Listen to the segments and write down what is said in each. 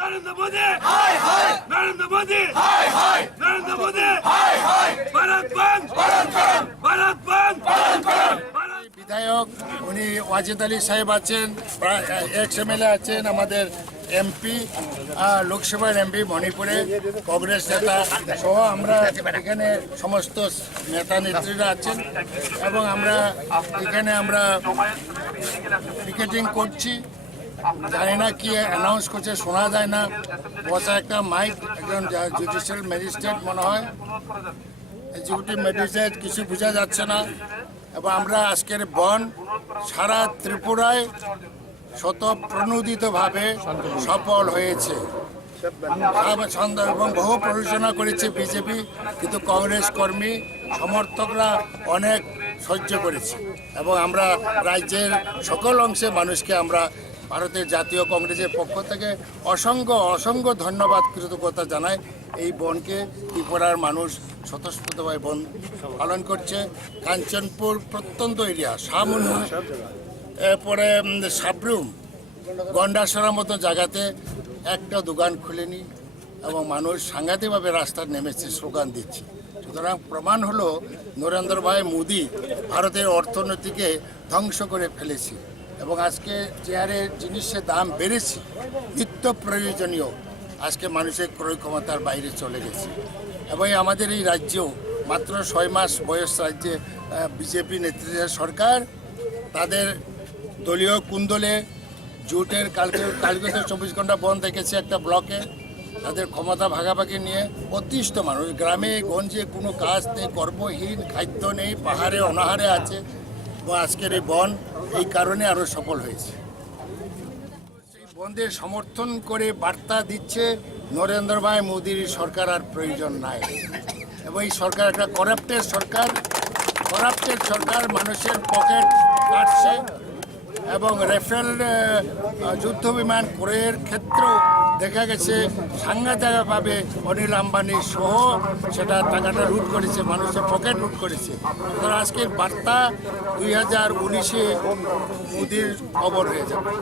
नरेंद्र मोदी हाय हाय नरेंद्र मोदी हाय हाय नरेंद्र मोदी हाय हाय भारत बंद भारत बंद বিধায়ক উনি ওয়াজিদ আলী সাহেব আছেন, এক্স এমএলএ আছেন, আমাদের এমপি লোকসভার এমপি মণিপুরে কংগ্রেস নেতা সহ আমরা এখানে সমস্ত নেতা নেত্রীরা আছেন এবং আমরা এখানে আমরা পিকেটিং করছি। জানি না কি অ্যানাউন্স করছে, শোনা যায় না। বসা একটা মাইক, একজন জুডিশিয়াল ম্যাজিস্ট্রেট মনে হয়, এক্সিকিউটিভ ম্যাজিস্ট্রেট, কিছু বোঝা যাচ্ছে না। এবং আমরা আজকের বন সারা ত্রিপুরায় স্বতঃপ্রণোদিতভাবে সফল হয়েছে এবং বহু প্ররোচনা করেছে বিজেপি, কিন্তু কংগ্রেস কর্মী সমর্থকরা অনেক সহ্য করেছে এবং আমরা রাজ্যের সকল অংশে মানুষকে আমরা ভারতের জাতীয় কংগ্রেসের পক্ষ থেকে অসংখ্য ধন্যবাদ কৃতজ্ঞতা জানাই। এই বনকে ত্রিপুরার মানুষ স্বতঃস্ফূর্তভাবে বন পালন করছে। কাঞ্চনপুর প্রত্যন্ত এরিয়া, শামুনু, এরপরে সাবরুম, গন্ডাসরার মতো জায়গাতে একটা দোকান খুলেনি এবং মানুষ সাংঘাতিকভাবে রাস্তায় নেমেছে, স্লোগান দিচ্ছে। সুতরাং প্রমাণ হলো নরেন্দ্র ভাই মোদি ভারতের অর্থনীতিকে ধ্বংস করে ফেলেছে এবং আজকে যে হারে জিনিসের দাম বেড়েছে, নিত্য প্রয়োজনীয়, আজকে মানুষের ক্রয় ক্ষমতার বাইরে চলে গেছে। এবং আমাদের এই রাজ্যেও মাত্র 6 মাস বয়স রাজ্যে বিজেপি নেতৃত্বের সরকার তাদের দলীয় কুন্দলে জোটের কালকে তো 24 ঘন্টা বন্ধ রেখেছে একটা ব্লকে, তাদের ক্ষমতা ভাগাভাগি নিয়ে অতিষ্ঠ মানুষ গ্রামে গঞ্জে কোনো কাজ নেই, কর্মহীন, খাদ্য নেই, পাহাড়ে অনাহারে আছে। এবং আজকের এই বন এই কারণে আরও সফল হয়েছে। এই বন্ধের সমর্থন করে বার্তা দিচ্ছে নরেন্দ্র ভাই মোদির সরকার আর প্রয়োজন নাই এবং এই সরকার একটা করাপ্টেড সরকার মানুষের পকেট কাটছে এবং রাফেল যুদ্ধ বিমান ক্রয়ের ক্ষেত্রেও দেখা গেছে সাংঘাতিকভাবে অনিল আম্বানি সহ সেটা টাকাটা লুট করেছে, মানুষের পকেট লুট করেছে। সুতরাং আজকের বার্তা 2019-এ মোদির খবর হয়ে যাবে।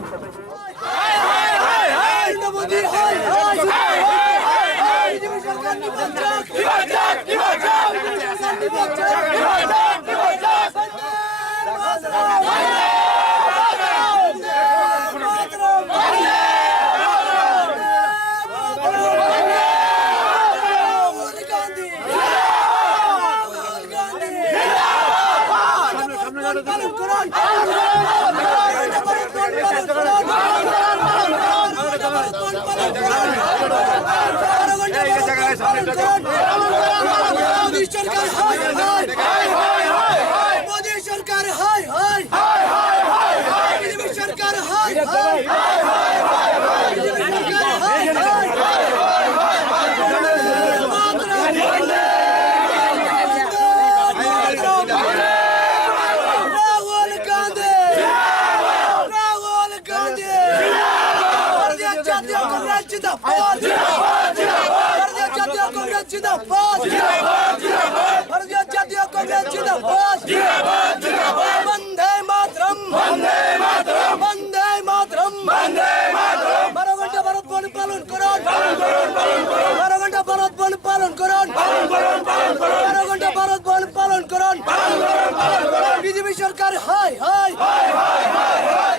বিজেপি সরকার হাই হাই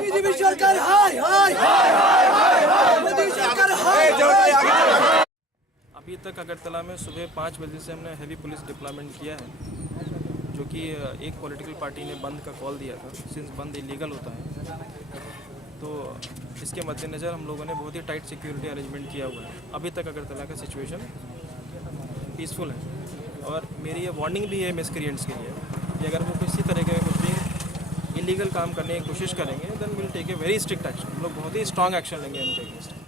বিজেপি সরকার হাই হাই মোদি সরকার হাই। अभी तक अगरतला में सुबह 5 बजे से हमने हैवी पुलिस डिप्लॉयमेंट किया है, जो कि एक पॉलिटिकल पार्टी ने बंद का कॉल दिया था, सिंस बंद इलीगल होता है। तो इसके मद्देनज़र हम लोगों ने बहुत ही टाइट सिक्योरिटी अरेंजमेंट किया हुआ है। अभी तक अगरतला का सिचुएशन पीसफुल है। और मेरी ये वार्निंग भी है मिसक्रिएंट्स के लिए कि अगर वो किसी तरह के कुछ भी इलीगल काम करने की कोशिश करेंगे then will take a very strict action. हम लोग बहुत ही स्ट्रॉन्ग एक्शन लेंगे उनके अगेंस्ट।